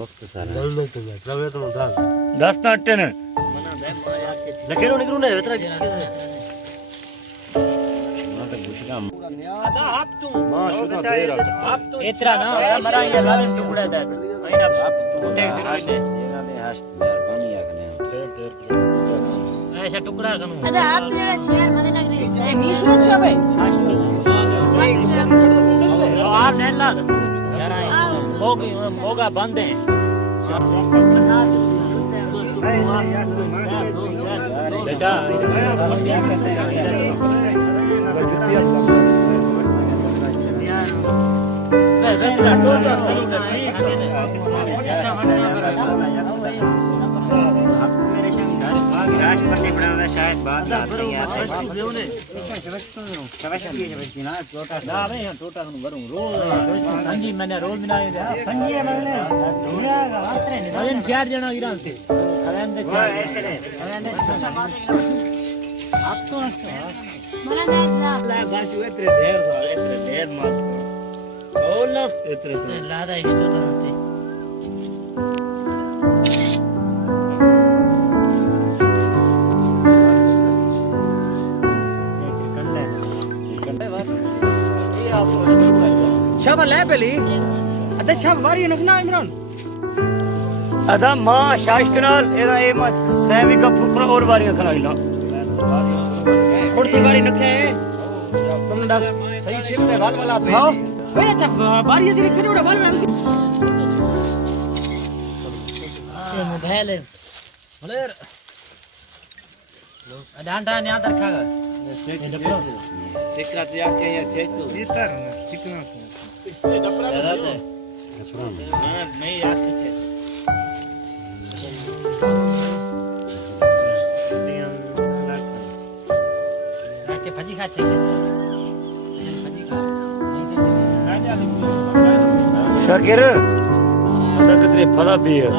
वक्त सारा जल्दी तो जा ट्रवे तो दाल 10 ना 8 ने मना बैग बड़ा याद के लकेरो निकरू ने वेतरा मां तो बुटका आधा आप तू मां शुदा दे रहा आप तो इतना ना मरा ये लालिम टुकड़ा दा आईना आप तू देख से तेरा ने हस्त मेहरबानी आखने ऐसा टुकड़ा कनु अच्छा आप तो जरा शेयर मदे नगरी ए मीशो अच्छा भाई आप नहीं ला यार होगा बंद है बेटा राष्ट्रपति बनाना शायद बात आती है पंजी मैंने रोल बनाए थे पंजी मैंने वजन 4 जना गिरा थे खलेंदे 4 आप तो मला नाही ला बाजू इतने ढेर मत सोना इतने लादा इष्ट तो होते शाबा ले पहली अदे शाब वारी नखना इमरान अदा मां शाशकनाल एरा ए मां सेवी का फुकरा और वारियां खलाइला थोड़ी वारी नखे तुमने दस सही ठीक में वाल वाला पे हां ओए अच्छा वारी दी रखी ओड़ा वाल वाला से मोबाइल है भले डांडा ने आदर खागा चिकना ते आके ये चेक तो भीतर चिकना हां नहीं याद के चेक आके भाजी खा चेक भाजी खा शाकिर अदा कतरे फला भी है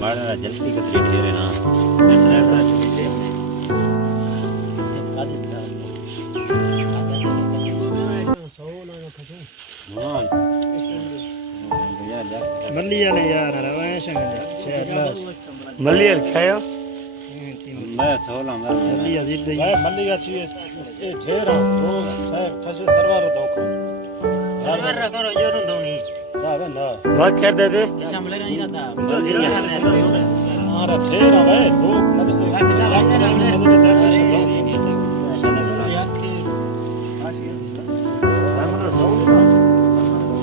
बाड़ा जल्दी कतरे ढेरे ना मल्लिया ने यार रवाया संग मल्लियर खाया मैं थोला मल्लिया जीत दई मल्लिया छी ए ढेर तो साहब खसे सरवार दोखो सरवर करो जोरू दोनी ना ना बात कर दे दे ऐसा मिले नहीं रहता हमारा ढेर है दो मतलब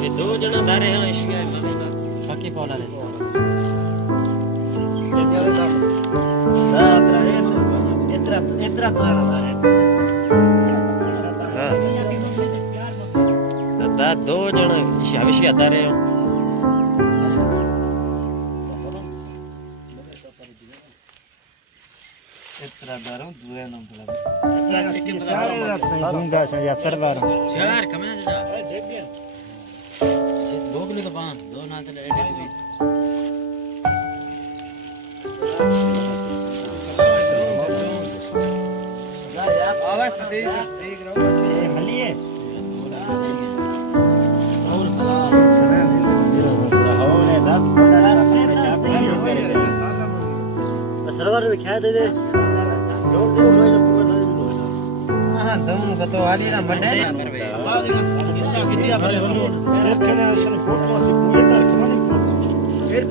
ये दो जना दारे हैं इसके मनेगा बाकी पौला रे इतना तो दादा दो जना शाविशी आता रहे हो इतना दारो दुए नाम पड़ा दूंगा से या सरवार चार कमे ना जा देख गया दो किलो तो पान दो ना चले एक भी यार आवाज से देख रहा हूं ये मलिए और होने दात सरवार में क्या दे दे हां दम को तो आली ना बने किसा कितिया भले एक कने फोटो से पूरे तार कमानी फिर